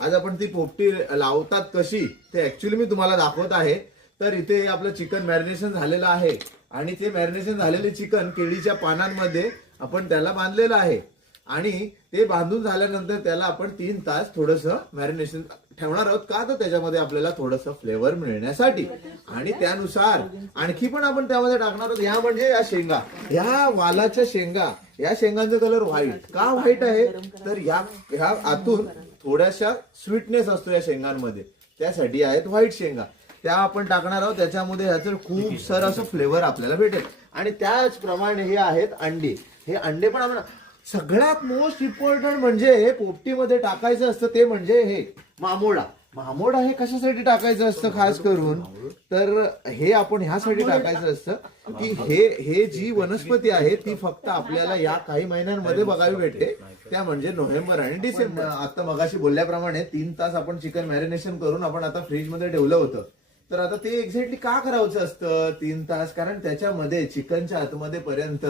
आज आपण ती पोपटी लावतात कशी ते ऍक्च्युली मी तुम्हाला दाखवत आहे. तर इथे आपलं चिकन मॅरिनेशन झालेलं आहे आणि ते मॅरिनेशन झालेले चिकन केळीच्या पानांमध्ये आपण त्याला बांधलेलं आहे आणि ते बांधून झाल्यानंतर त्याला आपण 3 तास थोडंसं मॅरिनेशन ठेवणार आहोत. का तर त्याच्यामध्ये आपल्याला थोडंसं फ्लेवर मिळण्यासाठी आणि त्यानुसार आणखी पण आपण त्यामध्ये टाकणार आहोत. या म्हणजे या शेंगा, या वालाच्या शेंगा, या शेंगांचा कलर व्हाईट. का व्हाईट आहे तर ह्या आतून थोड्याशा स्वीटनेस असतो या शेंगांमध्ये, त्यासाठी आहेत व्हाईट शेंगा. त्या आपण टाकणार आहोत. त्याच्यामध्ये ह्याचं खूप सारं असं फ्लेवर आपल्याला भेटेल. आणि त्याचप्रमाणे हे आहेत अंडे. हे अंडे पण आपण सगळ्यात मोस्ट इम्पॉर्टंट म्हणजे पोपटीमध्ये टाकायचं असतं ते म्हणजे हे मामोडा. मामोडा हे कशासाठी टाकायचं असतं खास करून तर हे आपण ह्यासाठी टाकायचं असतं की हे जी वनस्पती आहे ती फक्त आपल्याला या काही महिन्यांमध्ये बघावी भेटते. त्या म्हणजे नोव्हेंबर आणि डिसेंबर. आता मगाशी बोलल्याप्रमाणे 3 तास आपण चिकन मॅरिनेशन करून आपण आता फ्रीज मध्ये ठेवलं होतं. तर आता ते एक्झॅक्टली का करायचं असतं 3 तास, कारण त्याच्यामध्ये चिकनच्या आतमध्ये पर्यंत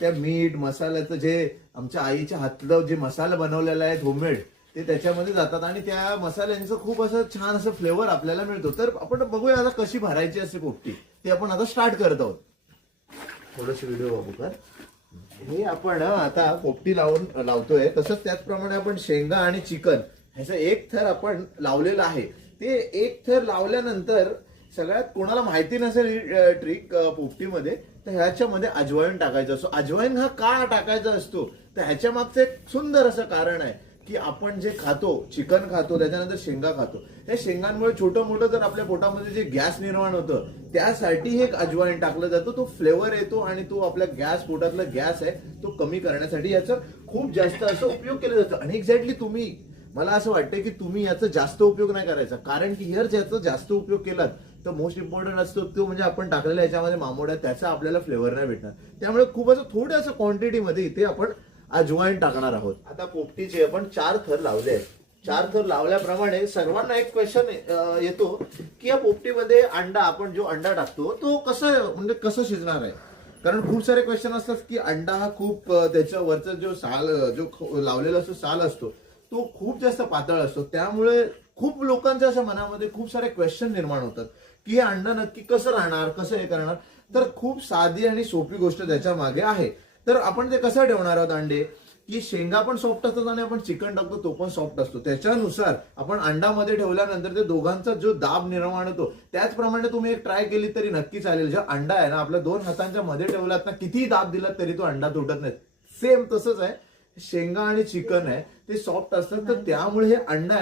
त्या मीठ मसाल्याचं जे आमच्या आईच्या हातलं जे मसाला बनवलेला आहे होममेड ते त्याच्यामध्ये जातात आणि त्या मसाल्यांचं खूप असं छान असं फ्लेवर आपल्याला मिळतो. तर आपण बघूया आता कशी भरायची असते पोपटी, ते आपण आता स्टार्ट करत आहोत. थोडंसं व्हिडिओ बघू कर. हे आपण आता पोपटी लावतोय तसंच त्याचप्रमाणे आपण शेंगा आणि चिकन ह्याचा एक थर आपण लावलेला आहे. ते एक थर लावल्यानंतर सगळ्यात कोणाला माहिती नसेल ट्रिक पोपटीमध्ये तर ह्याच्यामध्ये अजवाईन टाकायचं असतो. अजवाईन हा का टाकायचा असतो तर ह्याच्या मागचं एक सुंदर असं कारण आहे की आपण जे खातो चिकन खातो त्याच्यानंतर शेंगा खातो, त्या शेंगांमुळे छोटं मोठं जर आपल्या पोटामध्ये जे गॅस निर्माण होतं त्यासाठी हे अजवाईन टाकलं जातं. तो फ्लेवर येतो आणि तो आपल्या पोटातला गॅस आहे तो कमी करण्यासाठी याचा खूप जास्त असं उपयोग केला जातो. आणि एक्झॅक्टली तुम्ही मला असं वाटतं की तुम्ही याचा जास्त उपयोग नाही करायचा, कारण की जर याचा जास्त उपयोग केलात तर मोस्ट इम्पॉर्टंट असतो तो म्हणजे आपण टाकलेला याच्यामध्ये मामोडा त्याचा आपल्याला फ्लेवर नाही भेटणार. त्यामुळे खूप असं थोडं असं क्वांटिटीमध्ये इथे आपण अजवाईन टाकणार आहोत. आता पोपटीचे आपण 4 थर लावले आहेत. 4 थर लावल्याप्रमाणे सर्वांना एक क्वेश्चन येतो की या पोपटीमध्ये अंडा, आपण जो अंडा टाकतो तो कसं शिजणार आहे. कारण खूप सारे क्वेश्चन असतात की अंडा हा खूप त्याच्या वरचा जो लावलेला असतो साल असतो तो खूप जास्त पातळ असतो. त्यामुळे खूप लोकांच्या असं मनामध्ये खूप सारे क्वेश्चन निर्माण होतात की हे अंडा नक्की कसं राहणार, कसं हे करणार. तर खूप साधी आणि सोपी गोष्ट त्याच्या मागे आहे. तर आपण ते कसं ठेवणार आहोत अंडे की शेंगा पण सॉफ्ट असतात आणि आपण चिकन टाकतो तो पण सॉफ्ट असतो. त्याच्यानुसार आपण अंडामध्ये ठेवल्यानंतर ते दोघांचा जो दाब निर्माण होतो त्याचप्रमाणे तुम्ही एक ट्राय केली तरी नक्की चालेल. जो अंडा आहे ना आपल्या 2 हातांच्या मध्ये ठेवलात ना कितीही दाब दिलात तरी तो अंडा तुटत नाही. सेम तसंच आहे शेंगा आणि चिकन आहे ते सॉफ्ट असतात तर त्यामुळे हे अंडा